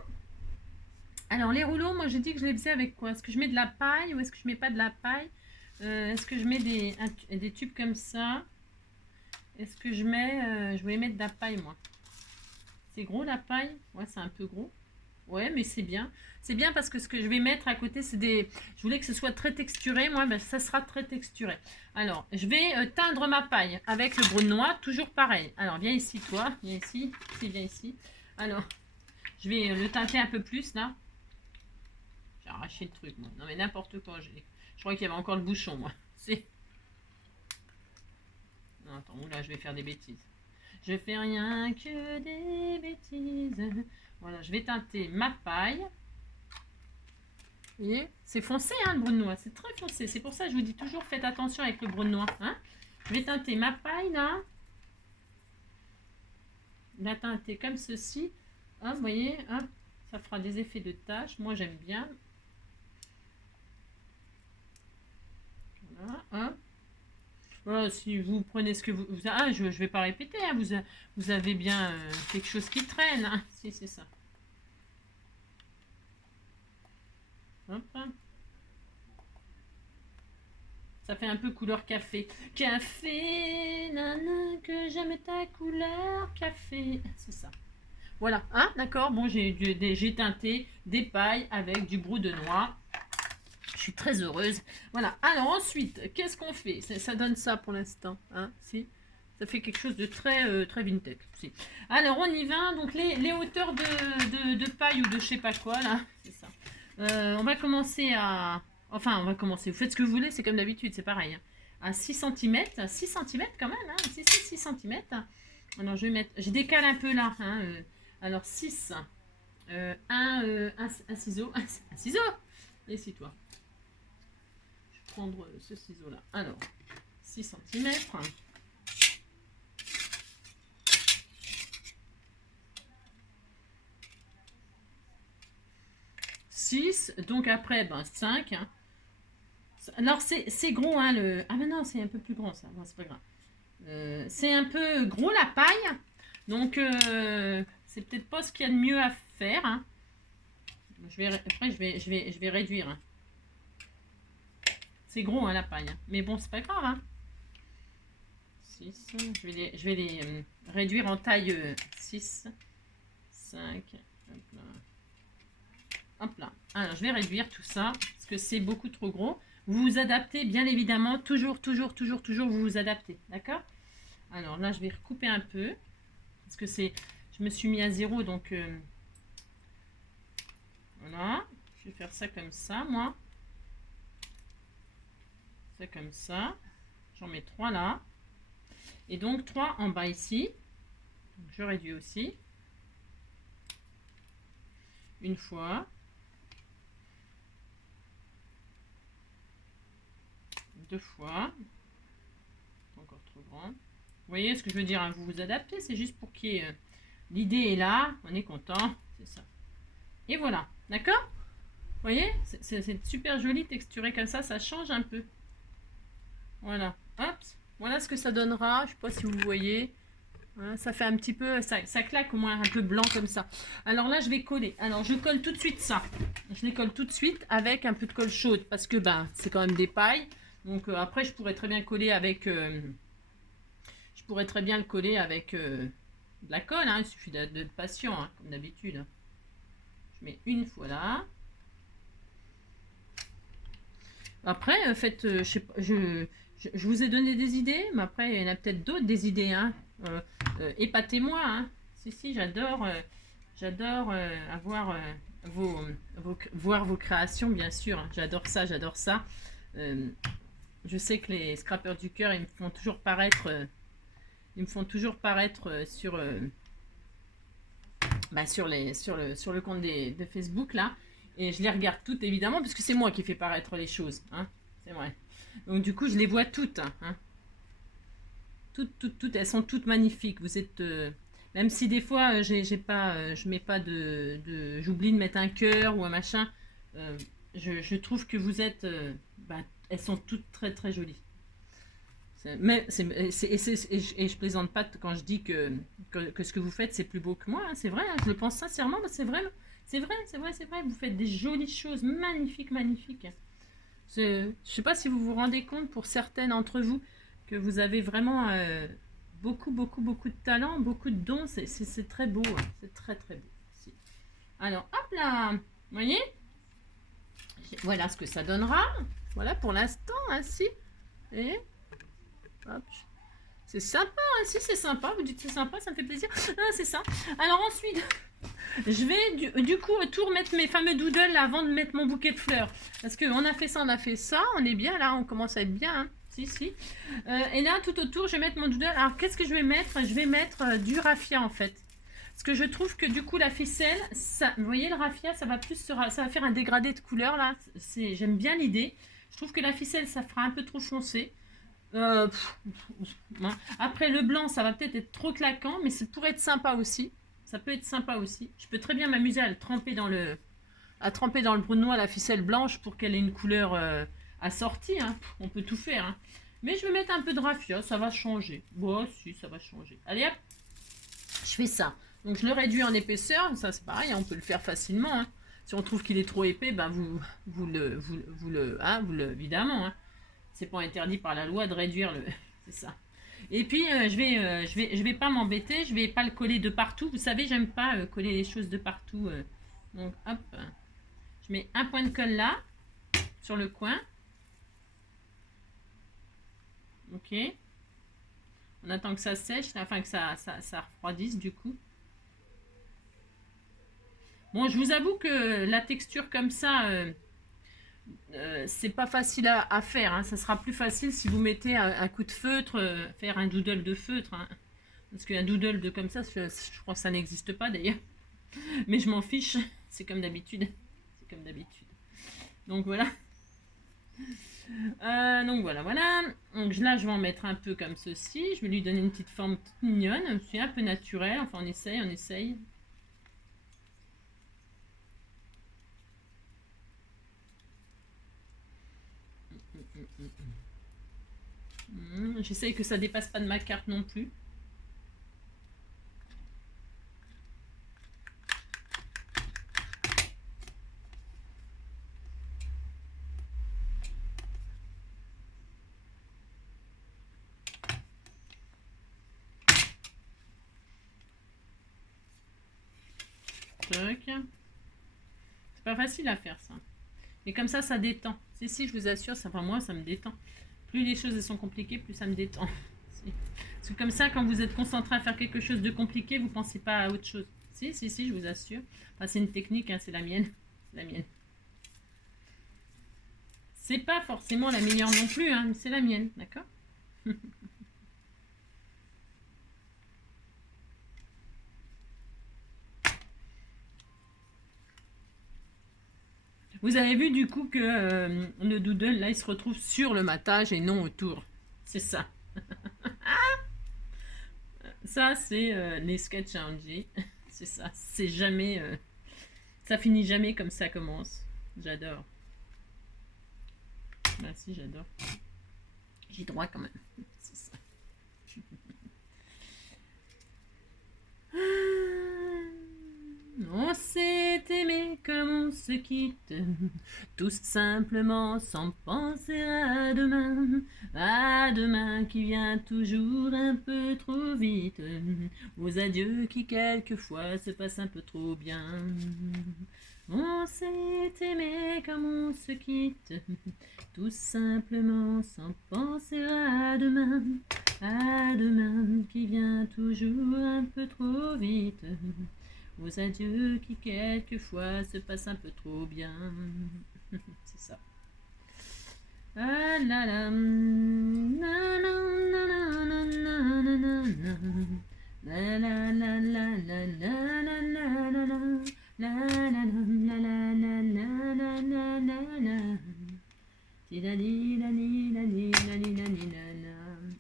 Alors, les rouleaux, moi, j'ai dit que je les faisais avec quoi? Est-ce que je mets de la paille ou est-ce que je mets pas de la paille? Est-ce que je mets des tubes comme ça? Est-ce que je mets... je voulais mettre de la paille, moi. C'est gros, la paille? Ouais, c'est un peu gros. Ouais, mais c'est bien. C'est bien parce que ce que je vais mettre à côté, c'est des... Je voulais que ce soit très texturé. Moi, ben, ça sera très texturé. Alors, je vais teindre ma paille avec le brun de noix. Toujours pareil. Alors, viens ici, toi. Viens ici. Viens ici. Alors, je vais le teinter un peu plus, là. J'ai arraché le truc, moi. Non, mais n'importe quoi. Je crois qu'il y avait encore le bouchon, moi. C'est... Non, attends, là, je vais faire des bêtises. Je fais rien que des bêtises. Voilà, je vais teinter ma paille. Vous voyez, c'est foncé, hein, le brun de noix. C'est très foncé. C'est pour ça que je vous dis toujours, faites attention avec le brun de noix. Hein. Je vais teinter ma paille, là. La teinter comme ceci. Hein, vous voyez, hein, ça fera des effets de taches. Moi, j'aime bien. Voilà, hein. Voilà, si vous prenez ce que vous... Ah, je ne vais pas répéter. Hein, vous avez bien quelque chose qui traîne. Hein. Si, c'est ça. Hop. Ça fait un peu couleur café. Café, nana, que j'aime ta couleur café. C'est ça. Voilà, hein, d'accord. Bon, j'ai teinté des pailles avec du brou de noix. Je suis très heureuse. Voilà. Alors ensuite, qu'est-ce qu'on fait? Ça donne ça pour l'instant, hein, si. Ça fait quelque chose de très, très vintage. Si. Alors on y va. Donc les hauteurs de paille ou de je sais pas quoi là, c'est ça. On va commencer à... Enfin, on va commencer. Vous faites ce que vous voulez, c'est comme d'habitude, c'est pareil. Hein. À 6 cm. 6 cm quand même, hein. 6 cm. Alors je vais mettre... Je décale un peu là. Hein, alors 6. Un ciseau. Un ciseau. Et si toi. Je vais prendre ce ciseau là. Alors, 6 cm. 6, donc après, ben 5. Hein. Alors, c'est gros, hein, le... Ah, mais non, c'est un peu plus grand, ça. Bon, c'est pas grave. C'est un peu gros, la paille. Donc, c'est peut-être pas ce qu'il y a de mieux à faire. Hein. Après, je vais réduire. Hein. C'est gros, hein, la paille. Hein. Mais bon, c'est pas grave. Hein. 6. Je vais les réduire en taille 6. 5. Hop là. Hop là. Alors, je vais réduire tout ça parce que c'est beaucoup trop gros. Vous vous adaptez, bien évidemment. Toujours, vous vous adaptez. D'accord? Alors là, je vais recouper un peu. Parce que c'est... Je me suis mis à 0, donc... voilà. Je vais faire ça comme ça, moi. Ça comme ça. J'en mets 3 là. Et donc 3 en bas ici. Donc, je réduis aussi. Une fois. Deux fois. Encore trop grand. Vous voyez ce que je veux dire, hein, vous vous adaptez, c'est juste pour qu'il y ait... L'idée est là, on est content, c'est ça. Et voilà, d'accord? Vous voyez, c'est super joli texturé comme ça change un peu. Voilà, hop, voilà ce que ça donnera, je sais pas si vous voyez. Voilà, ça fait un petit peu, ça claque au moins un peu blanc comme ça. Alors là, je vais coller. Alors, je colle tout de suite ça. Je les colle tout de suite avec un peu de colle chaude parce que ben, c'est quand même des pailles. Donc après, je pourrais très bien coller avec... je pourrais très bien le coller avec de la colle. Hein. Il suffit d'être patient, hein, comme d'habitude. Je mets une fois là. Après, faites... je sais pas, je vous ai donné des idées, mais après, il y en a peut-être d'autres des idées. Hein. Épatez-moi. Hein. Si, j'adore avoir voir vos créations, bien sûr. Hein. J'adore ça, j'adore ça. Je sais que les scrappers du cœur, ils me font toujours paraître sur le compte de Facebook là, et je les regarde toutes évidemment parce que c'est moi qui fais paraître les choses, hein, c'est vrai. Donc du coup je les vois toutes, hein. Toutes, elles sont toutes magnifiques. Vous êtes même si des fois je mets pas j'oublie de mettre un cœur ou un machin, je trouve que vous êtes elles sont toutes très très jolies. Mais et je plaisante pas quand je dis que ce que vous faites c'est plus beau que moi, hein, c'est vrai, hein, je le pense sincèrement, c'est vrai, vous faites des jolies choses, magnifiques. Je sais pas si vous vous rendez compte pour certaines d'entre vous que vous avez vraiment beaucoup de talent, beaucoup de dons, c'est très beau, hein, c'est très beau. Alors hop là, vous voyez, voilà ce que ça donnera, voilà pour l'instant, ainsi, et hop. C'est sympa, hein, si c'est sympa, vous dites c'est sympa, ça me fait plaisir. Ah, c'est ça. Alors ensuite, je vais du coup tout remettre mes fameux doodles là, avant de mettre mon bouquet de fleurs. Parce qu'on a fait ça, on est bien là, on commence à être bien. Hein. Si. Et là, tout autour, je vais mettre mon doodle. Alors qu'est-ce que je vais mettre? Je vais mettre du raffia en fait. Parce que je trouve que du coup la ficelle, ça, vous voyez le raffia, ça va faire un dégradé de couleur là. J'aime bien l'idée. Je trouve que la ficelle, ça fera un peu trop foncé. Après le blanc ça va peut-être être trop claquant, mais ça pourrait être sympa aussi, ça peut être sympa aussi. Je peux très bien m'amuser à le tremper dans le brun de noix, la ficelle blanche, pour qu'elle ait une couleur assortie, hein. On peut tout faire, hein. Mais je vais mettre un peu de raffia, ça va changer. Bon si, ça va changer. Allez hop, je fais ça. Donc je le réduis en épaisseur, ça c'est pareil, on peut le faire facilement, hein. Si on trouve qu'il est trop épais, ben évidemment, hein. C'est pas interdit par la loi de réduire le... C'est ça. Et puis, je vais pas m'embêter, je vais pas le coller de partout. Vous savez, j'aime pas coller les choses de partout. Donc, hop, je mets un point de colle là, sur le coin. Ok. On attend que ça sèche, enfin que ça refroidisse du coup. Bon, je vous avoue que la texture comme ça, c'est pas facile à faire. Hein. Ça sera plus facile si vous mettez un coup de feutre, faire un doodle de feutre. Hein. Parce qu'un doodle de comme ça, je crois que ça n'existe pas d'ailleurs. Mais je m'en fiche, c'est comme d'habitude. C'est comme d'habitude. Donc voilà. Donc voilà, voilà. Donc là, je vais en mettre un peu comme ceci. Je vais lui donner une petite forme toute mignonne. C'est un peu naturel. Enfin, on essaye, on essaye. J'essaye que ça dépasse pas de ma carte non plus. C'est pas facile à faire ça. Et comme ça détend. Si, je vous assure, ça, enfin, moi, ça me détend. Plus les choses sont compliquées, plus ça me détend. Parce que comme ça, quand vous êtes concentré à faire quelque chose de compliqué, vous pensez pas à autre chose. Si, je vous assure. Enfin, c'est une technique, hein, c'est la mienne. C'est la mienne. C'est pas forcément la meilleure non plus, hein, mais c'est la mienne, d'accord? Vous avez vu du coup que le doodle, là, il se retrouve sur le matage et non autour. C'est ça. Ça, c'est les sketchs à Angie. C'est ça. C'est jamais... ça finit jamais comme ça commence. J'adore. Bah si, j'adore. J'ai droit quand même. C'est ça. On s'est aimé comme on se quitte, tout simplement sans penser à demain qui vient toujours un peu trop vite, aux adieux qui quelquefois se passent un peu trop bien. On s'est aimé comme on se quitte, tout simplement sans penser à demain qui vient toujours un peu trop vite, aux adieux qui quelquefois se passent un peu trop bien. C'est ça. Ah là là. La la la la la la la la. La la la la la la la la la la. La la la la la la la la la la la.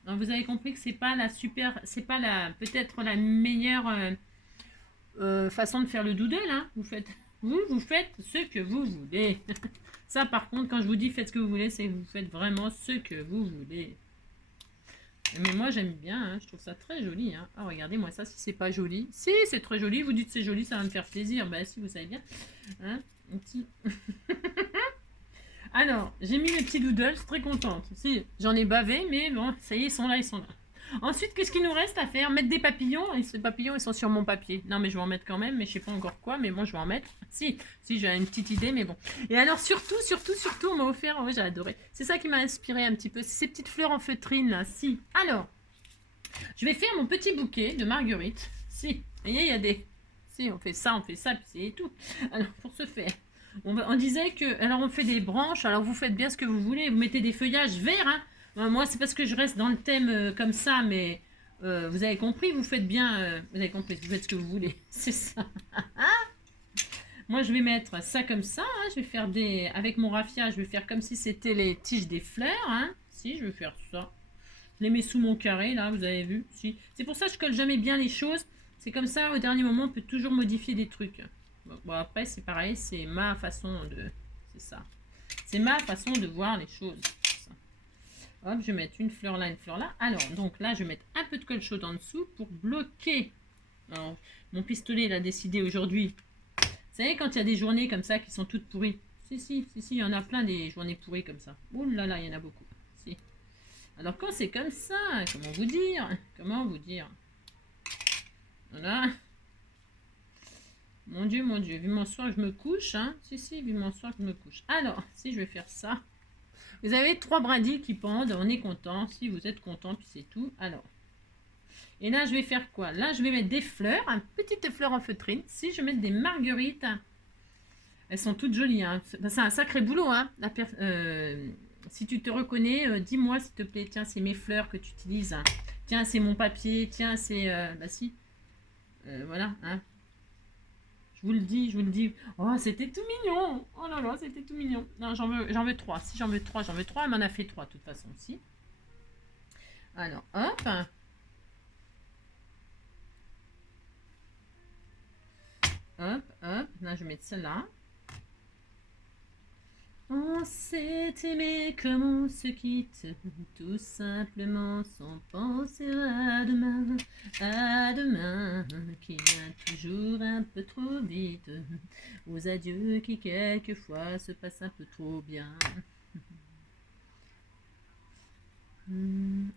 Alors vous avez compris que c'est pas la super, c'est pas la peut-être la meilleure façon de faire le doodle, hein. Vous faites ce que vous voulez. Ça, par contre, quand je vous dis faites ce que vous voulez, c'est que vous faites vraiment ce que vous voulez. Mais moi, j'aime bien, hein. Je trouve ça très joli. Hein. Ah, regardez-moi ça, si c'est pas joli. Si, c'est très joli. Vous dites c'est joli, ça va me faire plaisir. Bah, si, vous savez bien. Hein, un petit... Alors, j'ai mis mes petits doodles, je suis très contente. Si, j'en ai bavé, mais bon, ça y est, ils sont là, ils sont là. Ensuite, qu'est-ce qu'il nous reste à faire? Mettre des papillons. Et ces papillons, ils sont sur mon papier. Non, mais je vais en mettre quand même, mais je sais pas encore quoi, mais bon, je vais en mettre. Si, j'ai une petite idée, mais bon. Et alors, surtout, on m'a offert, j'ai adoré. C'est ça qui m'a inspiré un petit peu, ces petites fleurs en feutrine, là. Si. Alors, je vais faire mon petit bouquet de marguerites. Si, vous voyez, il y a des... Si, on fait ça, puis c'est tout. Alors, pour ce faire... On disait que, alors on fait des branches, alors vous faites bien ce que vous voulez, vous mettez des feuillages verts, hein. Moi c'est parce que je reste dans le thème comme ça, mais vous avez compris, vous faites bien, vous avez compris, vous faites ce que vous voulez, c'est ça. Moi je vais mettre ça comme ça, hein. Je vais faire des, avec mon raffia, je vais faire comme si c'était les tiges des fleurs, hein. Si, je vais faire ça. Je les mets sous mon carré, là, vous avez vu, si. C'est pour ça que je colle jamais bien les choses, c'est comme ça, au dernier moment, on peut toujours modifier des trucs. Bon, après, c'est pareil, c'est ma façon de... C'est ça. C'est ma façon de voir les choses. Hop, je vais mettre une fleur là, une fleur là. Alors, donc là, je vais mettre un peu de colle chaude en dessous pour bloquer. Alors, mon pistolet, il a décidé aujourd'hui. Vous savez, quand il y a des journées comme ça qui sont toutes pourries. Si, il y en a plein des journées pourries comme ça. Ouh là là, il y en a beaucoup. Si. Alors quand c'est comme ça, comment vous dire? Comment vous dire? Voilà. Mon Dieu, vivement soir je me couche, hein. Si, vivement soir je me couche. Alors, si je vais faire ça, vous avez 3 brindilles qui pendent, on est content. Si vous êtes content, puis c'est tout. Alors, et là je vais faire quoi? Là je vais mettre des fleurs, une petite fleur en feutrine. Si je vais mettre des marguerites, elles sont toutes jolies, hein. C'est un sacré boulot, hein. Si tu te reconnais, dis-moi s'il te plaît. Tiens, c'est mes fleurs que tu utilises, hein. Tiens, c'est mon papier. Tiens, c'est... bah si. Voilà, hein. Je vous le dis. Oh, c'était tout mignon. Oh là là, c'était tout mignon. Non, j'en veux 3. Si j'en veux 3, Elle m'en a fait 3 de toute façon aussi. Alors, hop. Hop. Là, je vais mettre celle-là. On s'est aimé comme on se quitte, tout simplement sans penser à demain, qui vient toujours un peu trop vite, aux adieux qui quelquefois se passent un peu trop bien.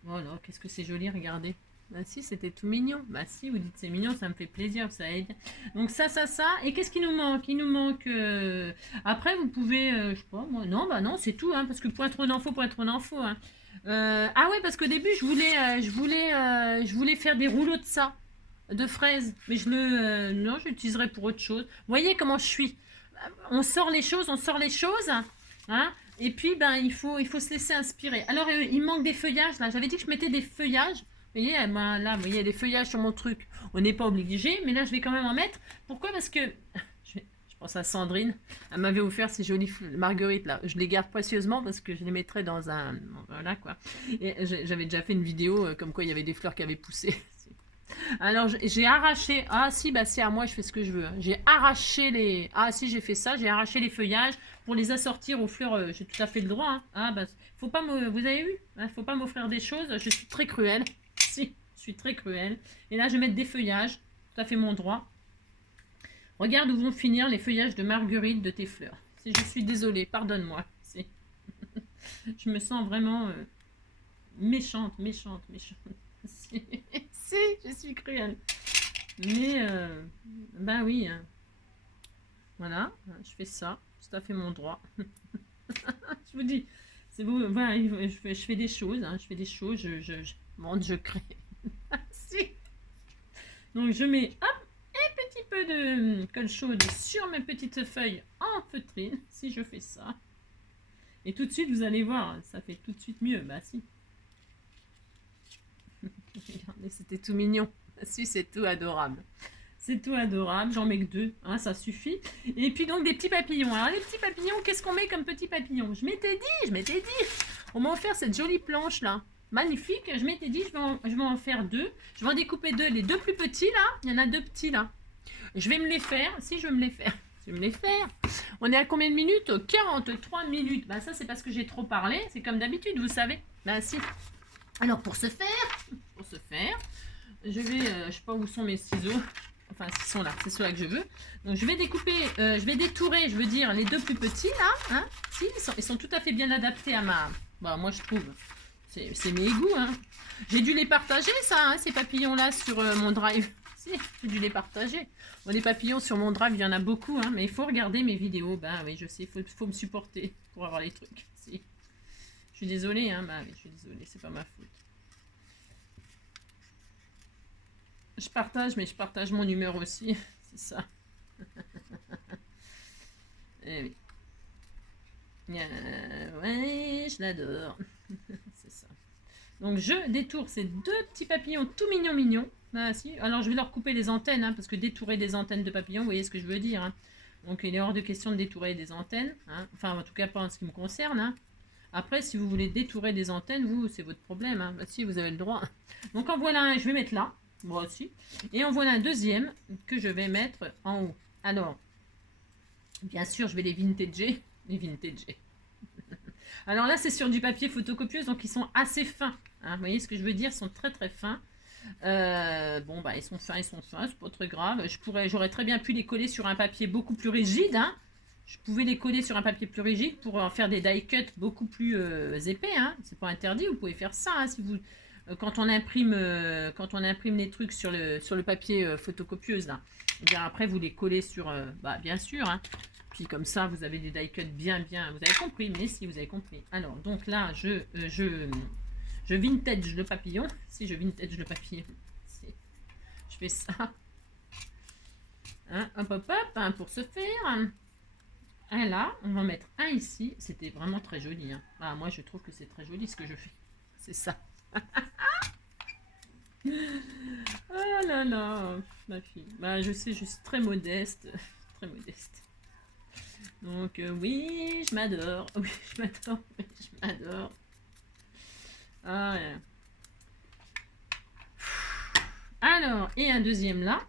Voilà, qu'est-ce que c'est joli, regardez. Bah si, c'était tout mignon. Bah si, vous dites c'est mignon, ça me fait plaisir, ça aide. Donc ça. Et qu'est-ce qui nous manque? Il nous manque... Après, vous pouvez... je sais pas, moi... Non, bah non, c'est tout, hein, parce que point trop d'infos. Hein. Ah ouais, parce qu'au début, je voulais faire des rouleaux de ça, de fraises. Mais non, je l'utiliserai pour autre chose. Vous voyez comment je suis? On sort les choses, hein. Et puis, ben, il faut se laisser inspirer. Alors, il manque des feuillages, là. J'avais dit que je mettais des feuillages. Vous voyez, ben, là, vous voyez, il y a des feuillages sur mon truc. On n'est pas obligé, mais là, je vais quand même en mettre. Pourquoi? Parce que... Je pense à Sandrine. Elle m'avait offert ces jolies marguerites, là. Je les garde précieusement parce que je les mettrai dans un... Voilà, quoi. Et j'avais déjà fait une vidéo comme quoi il y avait des fleurs qui avaient poussé. Alors, j'ai arraché... Ah, si, bah c'est à moi, je fais ce que je veux. J'ai arraché les... Ah, si, j'ai fait ça. J'ai arraché les feuillages pour les assortir aux fleurs. J'ai tout à fait le droit. Hein. Ah, bah, faut pas me... Vous avez vu? Faut pas m'offrir des choses. Je suis très cruelle. Si, je suis très cruelle. Et là, je vais mettre des feuillages. Tout à fait mon droit. Regarde où vont finir les feuillages de marguerite de tes fleurs. Si je suis désolée, pardonne-moi. Si. Je me sens vraiment méchante. Si. Si, je suis cruelle. Mais, ben oui. Hein. Voilà, je fais ça. Tout à fait mon droit. Je vous dis, c'est beau. Voilà, je fais des choses. Hein, je crée. Si. Donc, je mets, hop, un petit peu de colle chaude sur mes petites feuilles en feutrine. Si je fais ça. Et tout de suite, vous allez voir, ça fait tout de suite mieux. Bah si. Regardez, c'était tout mignon. Si, c'est tout adorable. C'est tout adorable. J'en mets que 2. Hein, ça suffit. Et puis donc des petits papillons. Alors les petits papillons, qu'est-ce qu'on met comme petits papillons? Je m'étais dit. On m'a offert cette jolie planche là. Magnifique. Je m'étais dit, je vais en faire 2. Je vais en découper 2. Les 2 plus petits là. Il y en a 2 petits là. Je vais me les faire. Si je vais me les faire. Je vais me les faire. On est à combien de minutes? 43 minutes. Bah ça c'est parce que j'ai trop parlé. C'est comme d'habitude, vous savez. Bah si. Alors pour ce faire, je vais, je sais pas où sont mes ciseaux. Enfin, ils sont là, c'est ceux-là que je veux. Donc je vais découper, je vais détourer, je veux dire, les 2 plus petits là. Hein. Si, ils sont tout à fait bien adaptés à ma... Bah moi je trouve. C'est mes goûts. Hein. J'ai dû les partager ça, hein, ces papillons-là sur mon drive. Si, j'ai dû les partager. Bon, les papillons sur mon drive, il y en a beaucoup. Hein, mais il faut regarder mes vidéos. Ben oui, je sais, faut me supporter pour avoir les trucs. Si. Je suis désolée, hein, bah oui, je suis désolée, c'est pas ma faute. Je partage, mais je partage mon humeur aussi, c'est ça. Eh oui. Ouais, je l'adore. C'est ça. Donc je détourne ces 2 petits papillons tout mignons. Ah, si. Alors je vais leur couper les antennes, hein, parce que détourer des antennes de papillons, vous voyez ce que je veux dire. Hein. Donc il est hors de question de détourer des antennes. Hein. Enfin, en tout cas pas en ce qui me concerne. Hein. Après, si vous voulez détourer des antennes, vous, c'est votre problème. Hein. Bah, si, vous avez le droit. Donc en voilà un, je vais mettre là. Moi aussi. Et en voilà un deuxième que je vais mettre en haut. Alors, bien sûr, je vais les vintager. Alors là, c'est sur du papier photocopieuse, donc ils sont assez fins. Hein. Vous voyez ce que je veux dire? Ils sont très très fins. Bon, bah, ils sont fins, c'est pas très grave. J'aurais très bien pu les coller sur un papier beaucoup plus rigide. Hein. Je pouvais les coller sur un papier plus rigide pour en faire des die cuts beaucoup plus épais. Hein. C'est pas interdit, vous pouvez faire ça. Hein, si vous, quand on imprime les trucs sur le papier photocopieuse, là. Et bien après, vous les collez sur... bien sûr, hein. Puis comme ça, vous avez des die cuts bien. Vous avez compris, mais si vous avez compris. Alors, donc là, je vintage le papillon. Si je vintage le papillon, je fais ça. Hein, hop, hein, pour ce faire. Un là, on va en mettre un ici. C'était vraiment très joli. Hein. Ah, moi, je trouve que c'est très joli ce que je fais. C'est ça. Oh là là, ma fille. Bah, je sais, je suis très modeste. Très modeste. Donc, oui, je m'adore. Oui, je m'adore. Oui, je m'adore. Ah, ouais. Alors, et un deuxième là.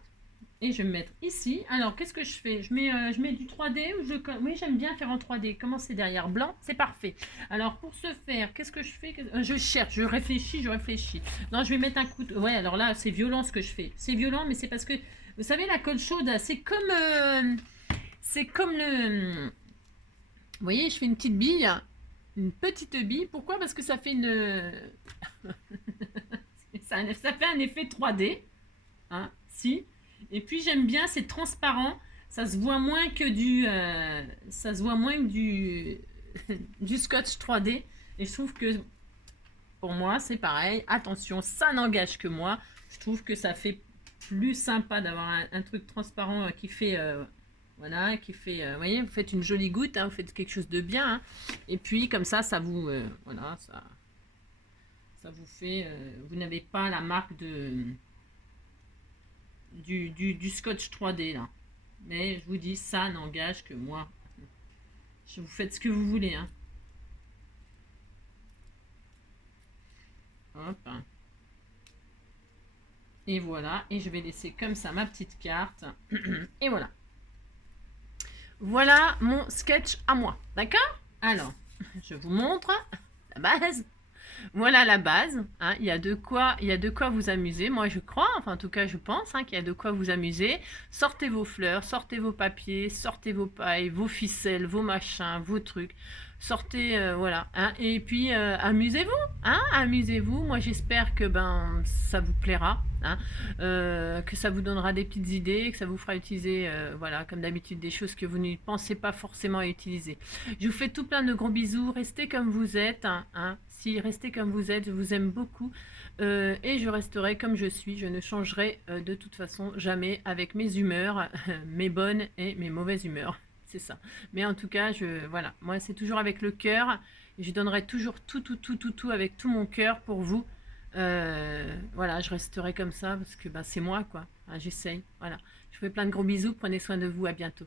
Et je vais me mettre ici. Alors, qu'est-ce que je fais? Je mets du 3D ou oui, j'aime bien faire en 3D. Commencer derrière blanc, c'est parfait. Alors, pour ce faire, qu'est-ce que je fais? Je cherche, je réfléchis. Non, je vais mettre un coup de... Ouais, alors là, c'est violent ce que je fais. C'est violent, mais c'est parce que, vous savez, la colle chaude, c'est comme le... Vous voyez, je fais une petite bille. Une petite bille. Pourquoi? Parce que ça fait une... ça fait un effet 3D. Hein, si. Et puis j'aime bien, c'est transparent, ça se voit moins que du scotch 3D. Et je trouve que pour moi c'est pareil. Attention, ça n'engage que moi. Je trouve que ça fait plus sympa d'avoir un truc transparent qui fait voilà, qui fait vous voyez, vous faites une jolie goutte, hein, vous faites quelque chose de bien. Hein. Et puis comme ça vous voilà, ça vous fait vous n'avez pas la marque du scotch 3D là. Mais je vous dis, ça n'engage que moi. Vous faites ce que vous voulez. Hein. Hop. Et voilà. Et je vais laisser comme ça ma petite carte. Et voilà. Voilà mon sketch à moi. D'accord? Alors, je vous montre la base. Voilà la base, hein. Il y a de quoi vous amuser, moi je crois, enfin en tout cas je pense qu'il y a de quoi vous amuser. Sortez vos fleurs, sortez vos papiers, sortez vos pailles, vos ficelles, vos machins, vos trucs. Sortez, voilà. Hein. Et puis amusez-vous, hein, amusez-vous. Moi j'espère que ça vous plaira, hein, que ça vous donnera des petites idées, que ça vous fera utiliser, voilà, comme d'habitude, des choses que vous ne pensez pas forcément à utiliser. Je vous fais tout plein de gros bisous. Restez comme vous êtes, hein. Si restez comme vous êtes, je vous aime beaucoup et je resterai comme je suis. Je ne changerai de toute façon jamais avec mes humeurs, mes bonnes et mes mauvaises humeurs. C'est ça. Mais en tout cas, voilà, moi c'est toujours avec le cœur. Je donnerai toujours tout avec tout mon cœur pour vous. Voilà, je resterai comme ça parce que c'est moi quoi. Hein, j'essaye. Voilà. Je vous fais plein de gros bisous. Prenez soin de vous. À bientôt.